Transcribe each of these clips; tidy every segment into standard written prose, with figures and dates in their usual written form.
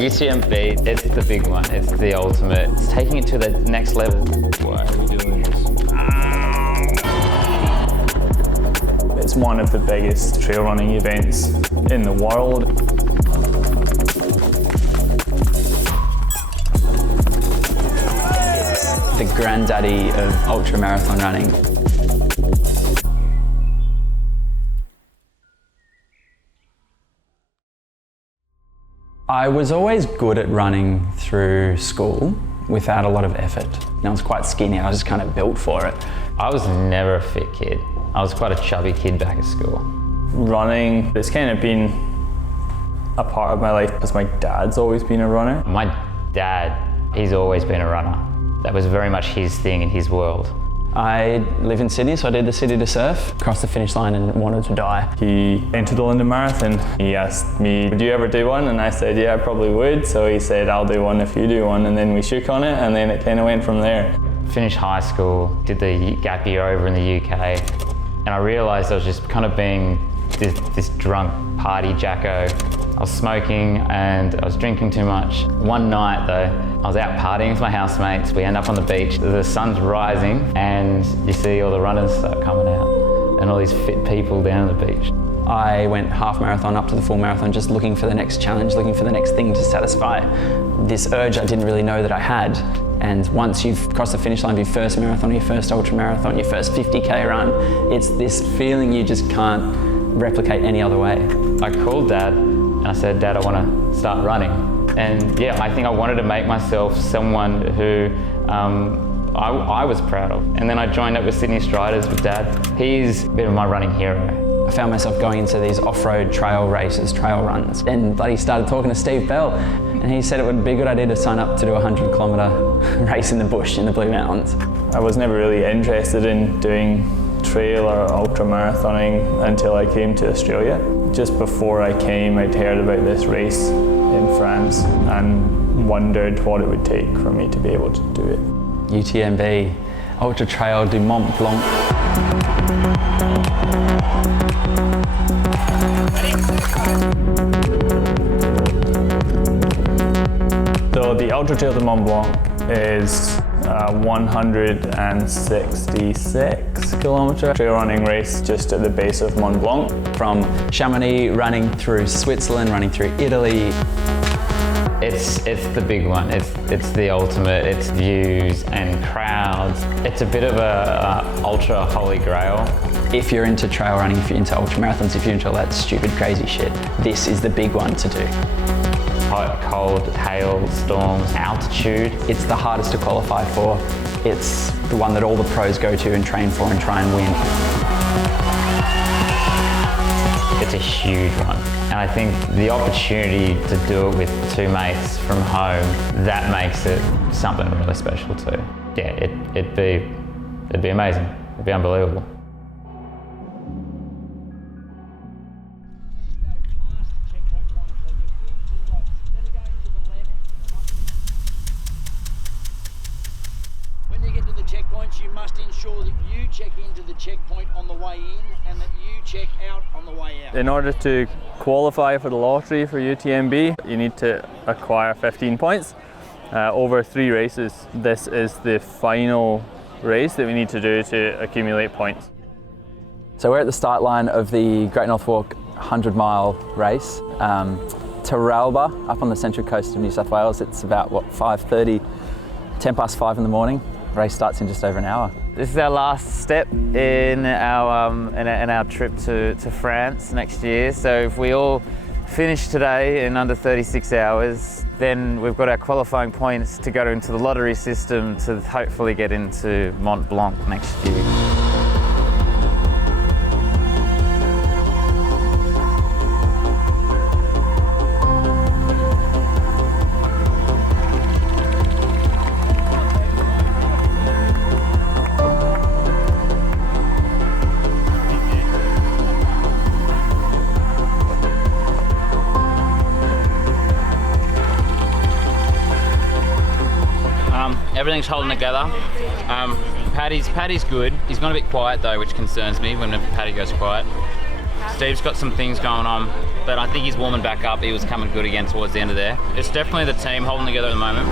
UTMB, it's the big one, it's the ultimate. It's taking it to the next level. Why are we doing this? It's one of the biggest trail running events in the world. It's the granddaddy of ultramarathon running. I was always good at running through school without a lot of effort. I was quite skinny, I was just kind of built for it. I was never a fit kid. I was quite a chubby kid back at school. Running, it's kind of been a part of my life because my dad's always been a runner. My dad, he's always been a runner. That was very much his thing in his world. I live in Sydney, so I did the City to Surf, crossed the finish line and wanted to die. He entered the London Marathon. He asked me, would you ever do one? And I said, yeah, I probably would. So he said, I'll do one if you do one. And then we shook on it, and then it kind of went from there. Finished high school, did the gap year over in the UK, and I realised I was just kind of being this drunk party Jacko. I was smoking and I was drinking too much. One night though, I was out partying with my housemates. We end up on the beach. The sun's rising and you see all the runners start coming out and all these fit people down at the beach. I went half marathon up to the full marathon just looking for the next challenge, looking for the next thing to satisfy this urge I didn't really know that I had. And once you've crossed the finish line of your first marathon, your first ultra marathon, your first 50K run, it's this feeling you just can't replicate any other way. I called Dad and I said, Dad, I want to start running. And yeah, I think I wanted to make myself someone who I was proud of. And then I joined up with Sydney Striders with Dad. He's a bit of my running hero. I found myself going into these off-road trail races, trail runs, and bloody started talking to Steve Bell. And he said it would be a good idea to sign up to do a 100-kilometre race in the bush in the Blue Mountains. I was never really interested in doing trail or ultra marathoning until I came to Australia. Just before I came, I'd heard about this race in France and wondered what it would take for me to be able to do it. UTMB, Ultra Trail du Mont Blanc. So the Ultra Trail du Mont Blanc is a 166 kilometre trail running race just at the base of Mont Blanc. From Chamonix, running through Switzerland, running through Italy. It's the big one. It's the ultimate. It's views and crowds. It's a bit of a ultra holy grail. If you're into trail running, if you're into ultra marathons, if you're into all that stupid crazy shit, this is the big one to do. Hot, cold, hail, storms, altitude. It's the hardest to qualify for. It's the one that all the pros go to and train for and try and win. It's a huge one. And I think the opportunity to do it with two mates from home, that makes it something really special too. Yeah, it'd be amazing. It'd be unbelievable. When you get to the checkpoints, you must ensure that you check into the checkpoint on the way in and that you check out on the way out. In order to qualify for the lottery for UTMB, you need to acquire 15 points over 3 races. This is the final race that we need to do to accumulate points. So we're at the start line of the Great North Walk 100-mile race. Taralba, up on the central coast of New South Wales. It's about, 5:30, 10 past 5 in the morning. Race starts in just over an hour. This is our last step in our trip to France next year. So if we all finish today in under 36 hours, then we've got our qualifying points to go into the lottery system to hopefully get into Mont Blanc next year. Everything's holding together. Paddy's good. He's gone a bit quiet though, which concerns me when Paddy goes quiet. Steve's got some things going on, but I think he's warming back up. He was coming good again towards the end of there. It's definitely the team holding together at the moment.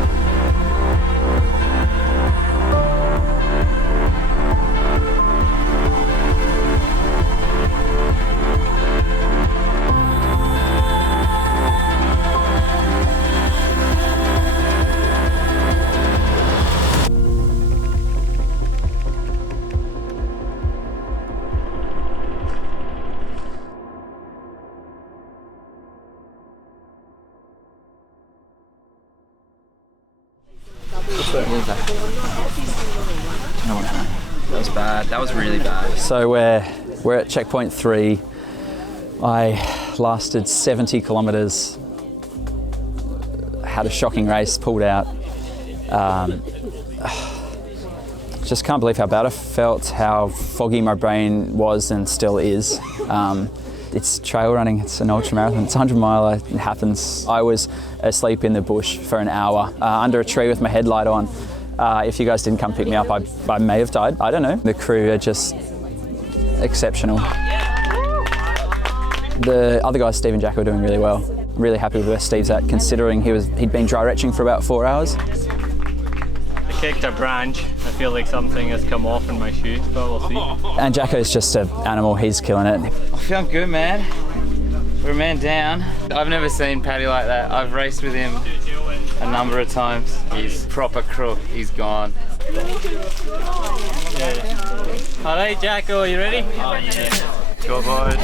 That was bad. That was really bad. So we're at checkpoint 3. I lasted 70 kilometres. Had a shocking race, pulled out. Just can't believe how bad I felt, how foggy my brain was and still is. It's trail running, it's an ultra marathon, it's 100 miler, it happens. I was asleep in the bush for an hour under a tree with my headlight on. If you guys didn't come pick me up, I may have died, I don't know. The crew are just exceptional. The other guys, Steve and Jacko, are doing really well. I'm really happy with where Steve's at, considering he'd been dry retching for about 4 hours. I kicked a branch. I feel like something has come off in my shoe, but we'll see. And Jacko's just an animal, he's killing it. I'm feeling good, man. We're a man down. I've never seen Paddy like that. I've raced with him a number of times. He's proper crook, he's gone. All right, Jacko, you ready? Oh yeah. Go boys.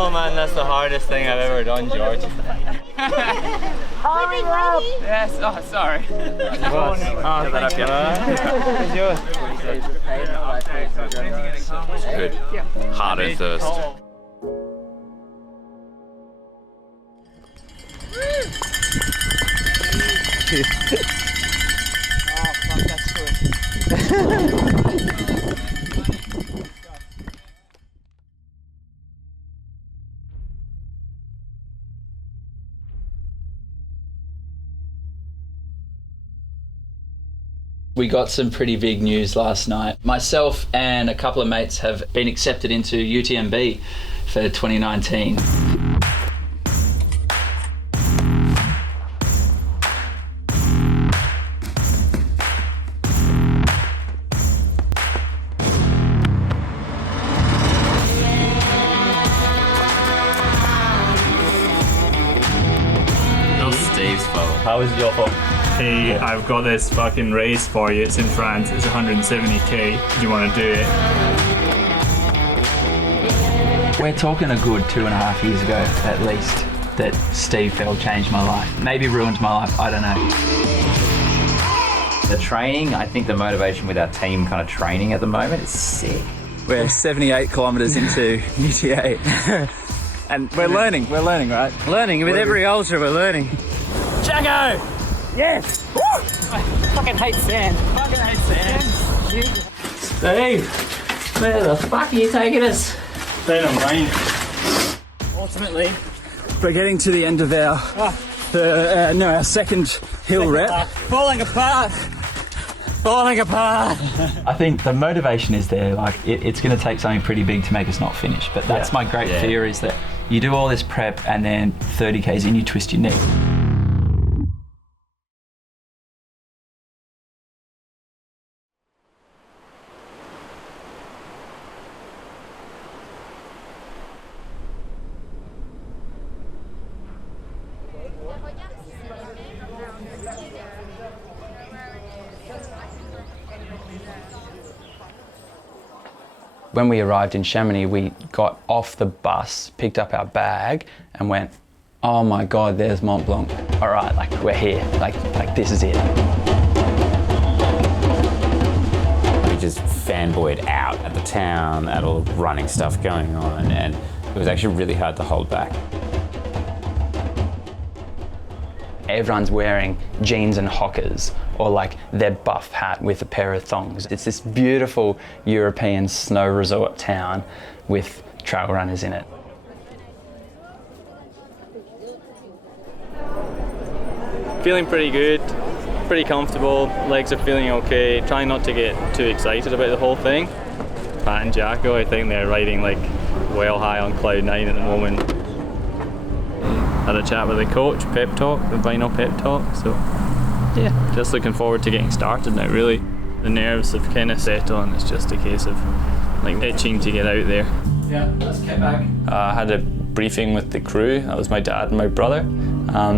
Oh man, that's the hardest thing I've ever done, George. Hurry up! Yes, oh sorry. Oh, that up, yeah. It's good. Heart and thirst. Oh fuck, that's good. We got some pretty big news last night. Myself and a couple of mates have been accepted into UTMB for 2019. Steve's fault. How is your fault? Hey, I've got this fucking race for you. It's in France. It's 170k. Do you want to do it? We're talking a good 2.5 years ago, at least, that Steve fell changed my life. Maybe ruined my life, I don't know. The training, I think the motivation with our team kind of training at the moment is sick. We're 78 kilometres into UT8. And we're learning, right? Learning, with every ultra we're learning. Jacko! Yes! Woo! I fucking hate sand. Steve, where the fuck are you taking us? Ultimately, we're getting to the end of our second hill rep. Falling apart. I think the motivation is there. Like it's going to take something pretty big to make us not finish. But that's my great fear, is that you do all this prep and then 30 k's in you twist your knee. When we arrived in Chamonix, we got off the bus, picked up our bag and went, oh my God, there's Mont Blanc. All right, like we're here, like this is it. We just fanboyed out at the town, at all the running stuff going on, and it was actually really hard to hold back. Everyone's wearing jeans and hockers, or like their buff hat with a pair of thongs. It's this beautiful European snow resort town with trail runners in it. Feeling pretty good, pretty comfortable, legs are feeling okay, trying not to get too excited about the whole thing. Pat and Jacko, I think they're riding like well high on cloud 9 at the moment. Had a chat with the coach, pep talk, the final pep talk, so yeah, just looking forward to getting started now really. The nerves have kind of settled and it's just a case of like itching to get out there. Yeah, let's get back. I had a briefing with the crew, that was my dad and my brother,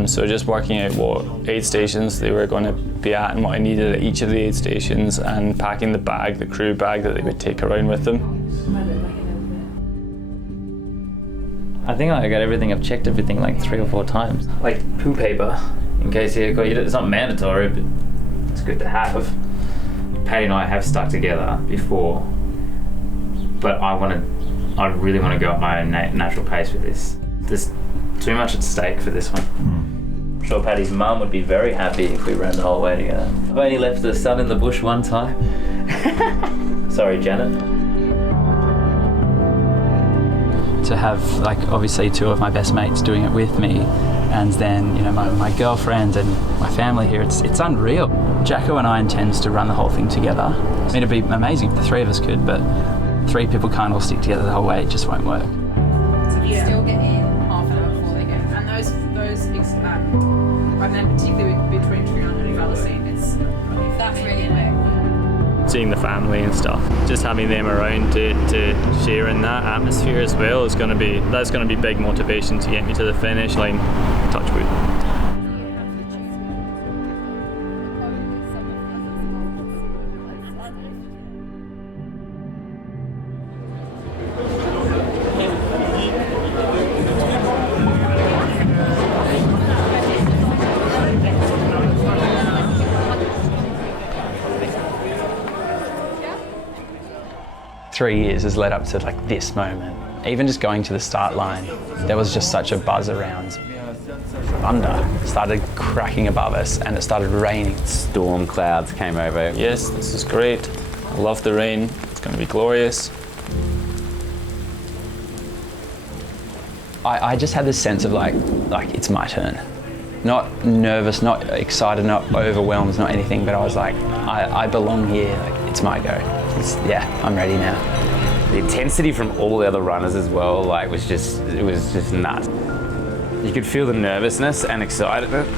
so just working out what aid stations they were going to be at and what I needed at each of the aid stations, and packing the bag, the crew bag that they would take around with them. I think I got everything. I've checked everything like 3 or 4 times. Like poo paper, in case you got. It's not mandatory, but it's good to have. Patty and I have stuck together before, but I really want to go at my own natural pace with this. There's too much at stake for this one. I'm sure Patty's mum would be very happy if we ran the whole way together. I've only left the sun in the bush one time. Sorry, Janet. To have like obviously 2 of my best mates doing it with me, and then my girlfriend and my family here, it's unreal. Jacko and I intend to run the whole thing together. I mean, it'd be amazing if the 3 of us could, but 3 people can't all stick together the whole way. It just won't work. So you still get in half an hour before they go, and those and then particularly between Trion and Val scene, that's really quick. Seeing the family and stuff, just having them around to share in that atmosphere as well is going to be big motivation to get me to the finish line. Touch wood. Three years has led up to like this moment. Even just going to the start line, there was just such a buzz around. Thunder started cracking above us and it started raining. Storm clouds came over. Yes, this is great. I love the rain. It's going to be glorious. I just had this sense of like it's my turn. Not nervous, not excited, not overwhelmed, not anything, but I was like, I belong here, like it's my go. I'm ready now. The intensity from all the other runners as well, it was just nuts. You could feel the nervousness and excitement.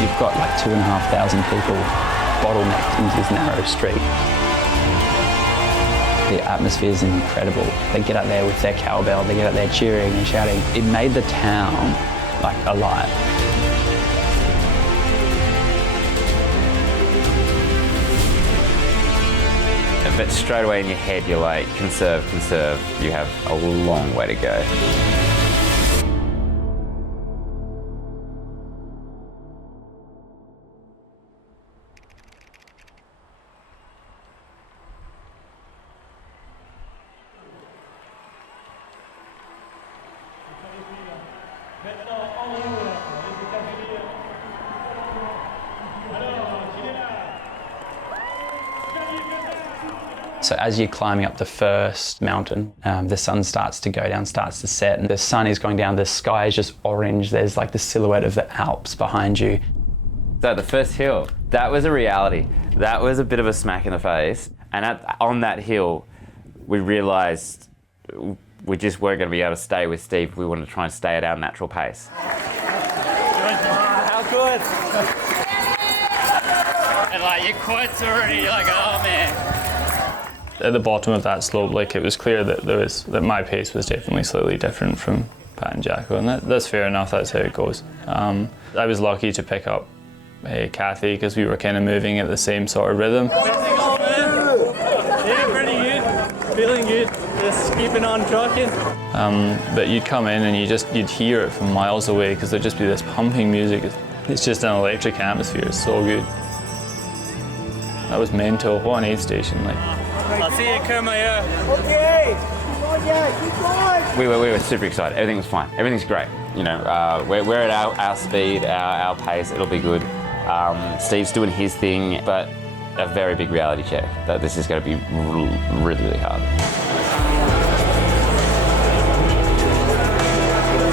You've got like 2,500 people bottlenecked into this narrow street. The atmosphere is incredible. They get out there with their cowbell, they get out there cheering and shouting. It made the town like alive. but straight away in your head you're like, conserve, conserve. You have a long way to go. So as you're climbing up the first mountain, the sun starts to go down, starts to set, and the sun is going down, the sky is just orange, there's like the silhouette of the Alps behind you. So the first hill, that was a reality. That was a bit of a smack in the face. And on that hill, we realised we just weren't going to be able to stay with Steve if we wanted to try and stay at our natural pace. How good! And like your quads already, you're like, oh man. At the bottom of that slope, like, it was clear that my pace was definitely slightly different from Pat and Jacko, and that's fair enough. That's how it goes. I was lucky to pick up Kathy because we were kind of moving at the same sort of rhythm. Yeah, pretty good. Feeling good. Just keeping on trucking. But you'd come in and you'd hear it from miles away because there'd just be this pumping music. It's just an electric atmosphere. It's so good. That was mental. What an aid station, like. I'll see you at Kermayer. Okay. Come on, yeah, keep going. We were super excited. Everything was fine. Everything's great. You know, we're at our speed, our pace. It'll be good. Steve's doing his thing, but a very big reality check that this is going to be really, really hard.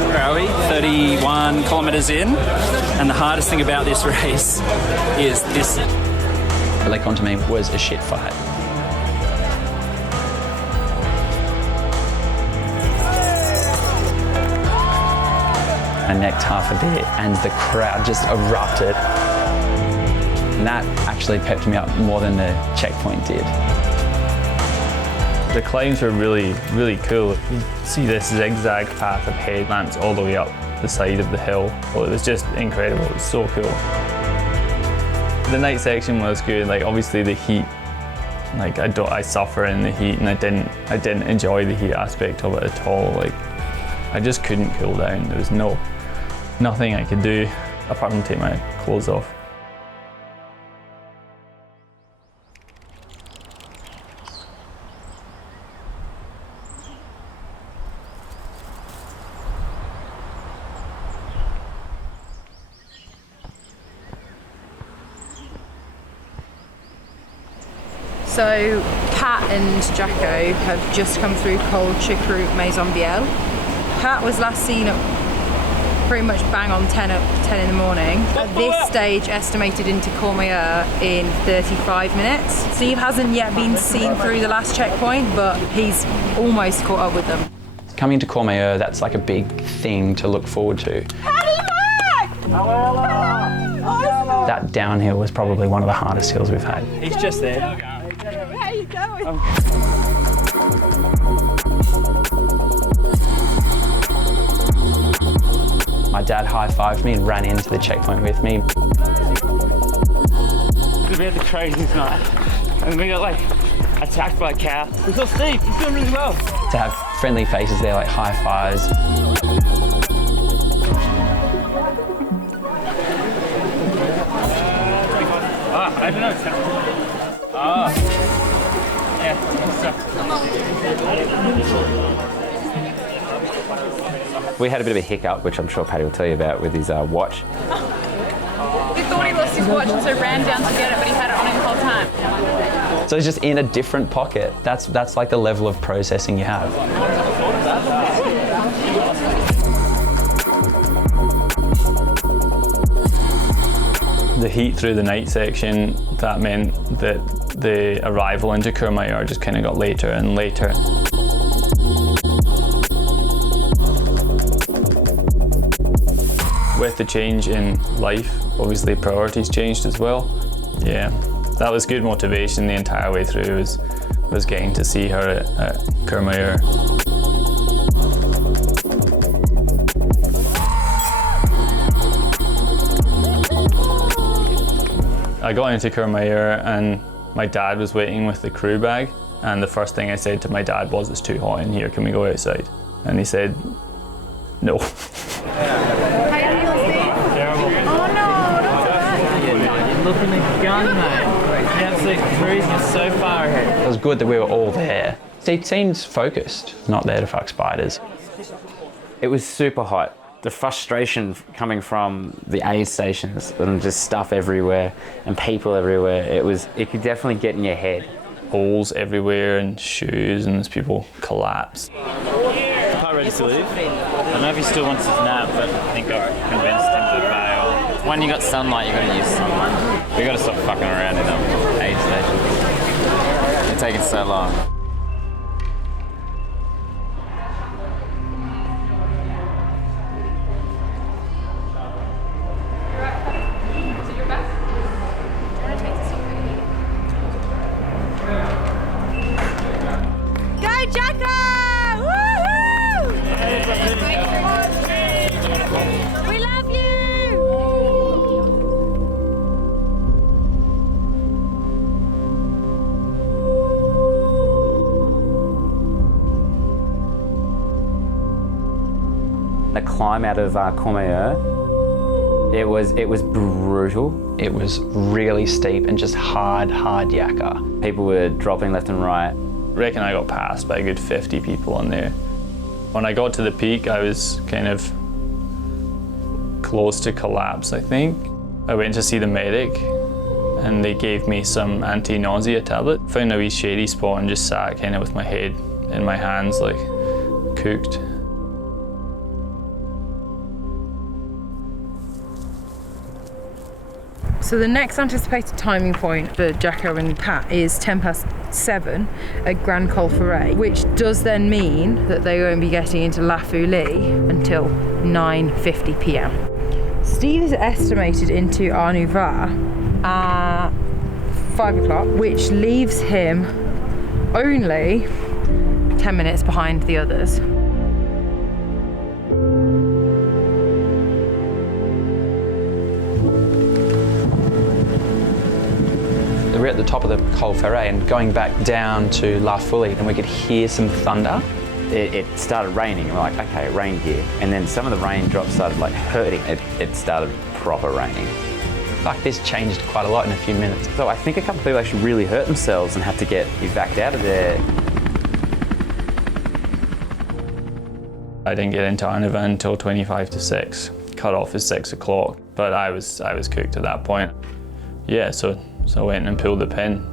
Where are we? 31 kilometres in, and the hardest thing about this race is this. Lake Contamine was a shit fight. I necked half a bit and the crowd just erupted. And that actually pepped me up more than the checkpoint did. The climbs were really, really cool. You see this zigzag path of headlamps all the way up the side of the hill. Well, it was just incredible. It was so cool. The night section was good. Like, obviously the heat. Like, I suffer in the heat, and I didn't enjoy the heat aspect of it at all. Like, I just couldn't cool down. There was nothing I could do apart from take my clothes off. So Pat and Jacko have just come through Col Chicroute Maison Bielle. Pat was last seen at pretty much bang on 10 in the morning. At this stage, estimated into Courmayeur in 35 minutes. Steve hasn't yet been seen through the last checkpoint, but he's almost caught up with them. Coming to Courmayeur, that's like a big thing to look forward to. That downhill was probably one of the hardest hills we've had. He's just there. How you going? My dad high-fived me and ran into the checkpoint with me. We had the craziest night. And we got attacked by a cow. We saw Steve, he's doing really well. To have friendly faces there, like high-fives. I don't know. Yeah. We had a bit of a hiccup, which I'm sure Paddy will tell you about, with his watch. He thought he lost his watch and so ran down to get it, but he had it on him the whole time. So it's just in a different pocket. That's like the level of processing you have. The heat through the night section, that meant that the arrival into Courmayeur just kind of got later and later. With the change in life, obviously priorities changed as well. Yeah, that was good motivation the entire way through, was getting to see her at Courmayeur. I got into Courmayeur and My dad was waiting with the crew bag, and the first thing I said to my dad was, "It's too hot in here, can we go outside?" And he said, "No." How you feel, Steve? Terrible. Oh no, don't do that. You're looking at the gun, mate. The absolute cruising is so far ahead. It was good that we were all there. Steve seemed focused, not there to fuck spiders. It was super hot. The frustration coming from the aid stations and just stuff everywhere and people everywhere, it could definitely get in your head. Holes everywhere and shoes, and there's people collapsed. Quite ready to leave. I don't know if he still wants his nap, but I think I've convinced him to bail. When you got sunlight, you got to use sunlight. We got to stop fucking around in them aid stations. They're taking so long. Go, Jacko! Woohoo! We love you! The climb out of Courmayeur, it was brutal. It was really steep and just hard yakka. People were dropping left and right. I reckon I got passed by a good 50 people on there. When I got to the peak, I was kind of close to collapse, I think. I went to see the medic and they gave me some anti-nausea tablet. Found a wee shady spot and just sat kind of with my head in my hands, like cooked. So the next anticipated timing point for Jacko and Pat is 7:10 at Grand Col Ferret, which does then mean that they won't be getting into La FOULY until 9:50 p.m. Steve is estimated into Arnouva at 5 o'clock, which leaves him only 10 minutes behind the others. We were at the top of the Col Ferret and going back down to La FOULY, and we could hear some thunder. It started raining and we're like, okay, it rained here. And then some of the raindrops started like hurting. It started proper raining. Like this changed quite a lot in a few minutes. So I think a couple of people actually really hurt themselves and had to get evac out of there. I didn't get into Arnouva until 25 to 6. Cut off is 6 o'clock, but I was cooked at that point. Yeah, so I went and pulled the pin.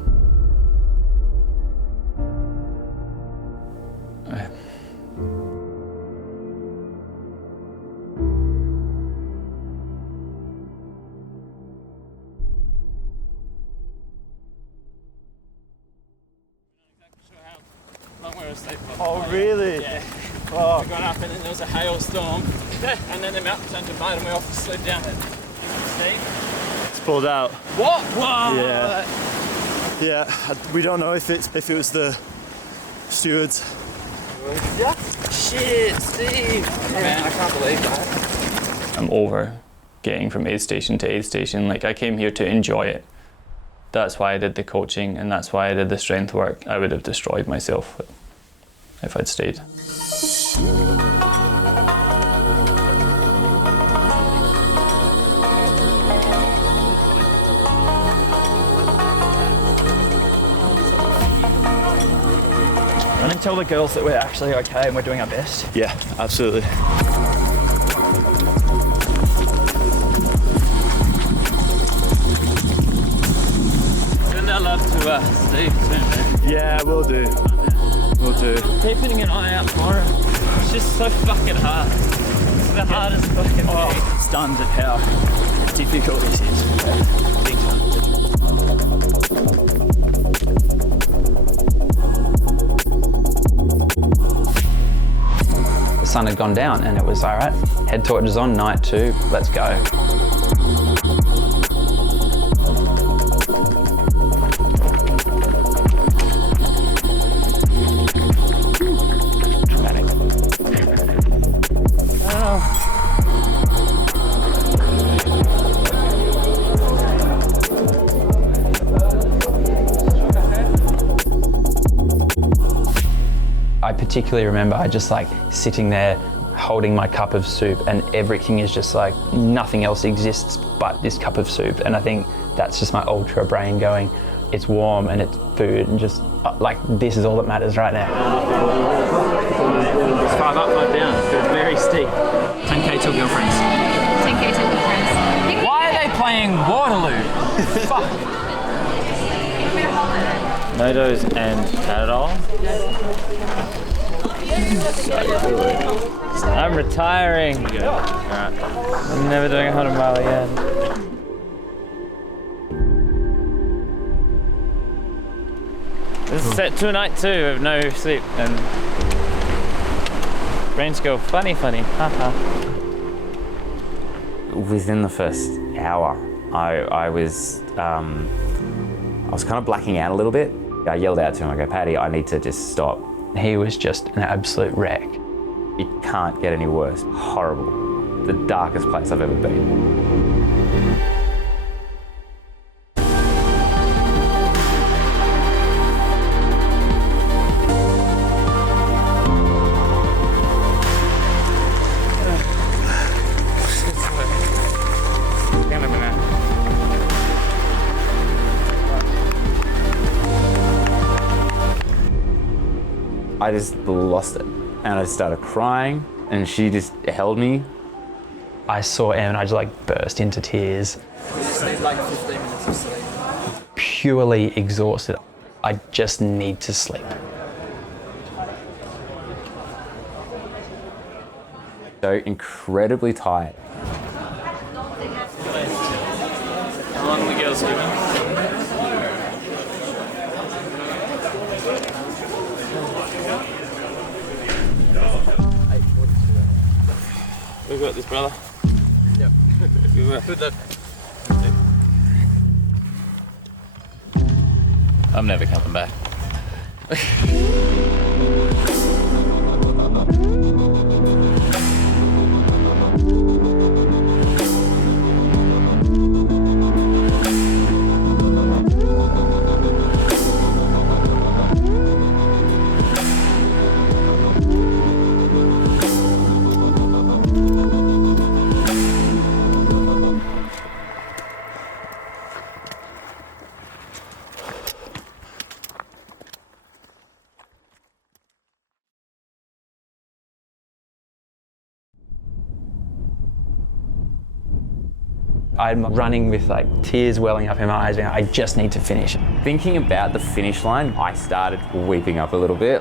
Oh, really? Yeah. Oh. We got up and then there was a hailstorm and then the mountain turned to mud and we all slid down it. Steve? It's pulled out. What? Whoa! Yeah. Yeah, we don't know if it was the stewards. Yeah. Shit, Steve! Man, I can't believe that. I'm over getting from aid station to aid station. Like, I came here to enjoy it. That's why I did the coaching and that's why I did the strength work. I would have destroyed myself if I'd stayed. Run and tell the girls that we're actually okay and we're doing our best. Yeah, absolutely. Send our love to Steve too, man. Yeah, we'll do. We'll do. Keeping an eye out for him. It's just so fucking hard. It's the hardest fucking thing. Stunned at how difficult this is. Big time. The sun had gone down and it was all right. Head torches on, night 2, let's go. I particularly remember I just like sitting there holding my cup of soup, and everything is just like, nothing else exists but this cup of soup. And I think that's just my ultra brain going, it's warm and it's food, and just like, this is all that matters right now. It's 5 up, 5 down. It's very steep. 10k till girlfriends. 10k till girlfriends. Why are they playing Waterloo? Fuck. Motos and Panadol. I'm retiring. Alright. I'm never doing a 100 mile again. This is set to a night 2 of no sleep, and brains go funny, haha. Within the first hour, I was kind of blacking out a little bit. I yelled out to him, I go, Paddy, I need to just stop. He was just an absolute wreck. It can't get any worse. Horrible. The darkest place I've ever been. I just lost it, and I started crying, and she just held me. I saw Em and I just like burst into tears. We just need like 15 minutes of sleep. Purely exhausted. I just need to sleep. So incredibly tired. How long are the girls doing? We've got this, brother. Yep. Good work. Good luck. I'm never coming back. I'm running with like tears welling up in my eyes, being like, I just need to finish. Thinking about the finish line, I started weeping up a little bit.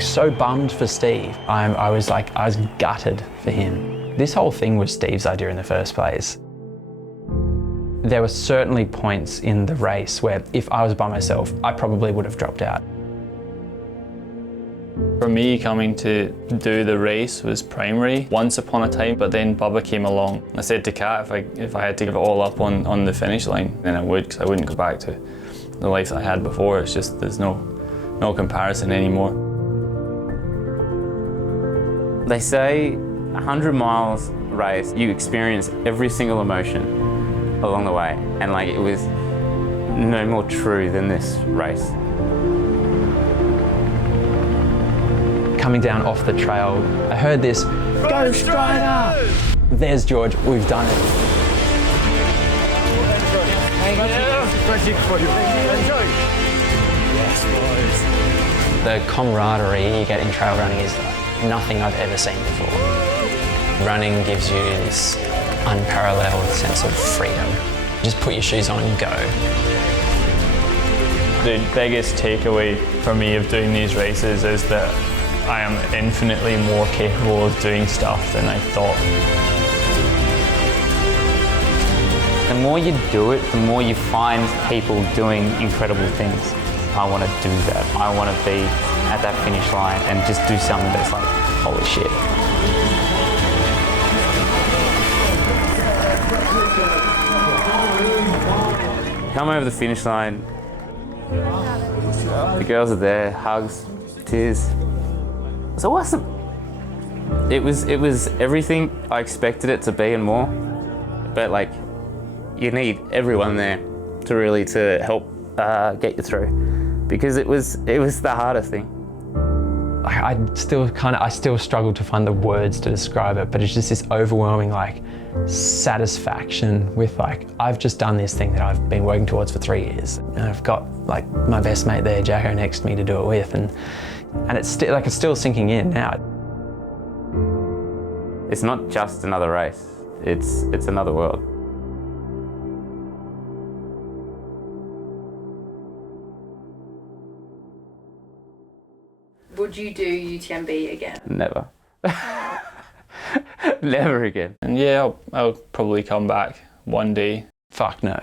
So bummed for Steve. I was gutted for him. This whole thing was Steve's idea in the first place. There were certainly points in the race where if I was by myself, I probably would have dropped out. For me, coming to do the race was primary once upon a time, but then Bubba came along. I said to Kat, if I had to give it all up on the finish line, then I would, because I wouldn't go back to the life that I had before. It's just, there's no comparison anymore. They say 100 miles race, you experience every single emotion along the way, and like, it was no more true than this race. Coming down off the trail, I heard this, "Go Strider!" There's George, we've done it. Thank you. Yes, boys. The camaraderie you get in trail running is nothing I've ever seen before. Running gives you this unparalleled sense of freedom. Just put your shoes on and go. The biggest takeaway for me of doing these races is that I am infinitely more capable of doing stuff than I thought. The more you do it, the more you find people doing incredible things. I want to do that. I want to be at that finish line and just do something that's like, holy shit. Come over the finish line. The girls are there, hugs, tears. It's awesome. It was everything I expected it to be and more. But like, you need everyone there to really help get you through, because it was the hardest thing. I still struggle to find the words to describe it, but it's just this overwhelming like satisfaction with like, I've just done this thing that I've been working towards for 3 years. And I've got like my best mate there, Jacko, next to me to do it with, and it's still sinking in now. It's not just another race, it's another world. Would you do UTMB again? Never. Never again. And yeah, I'll probably come back one day. Fuck no.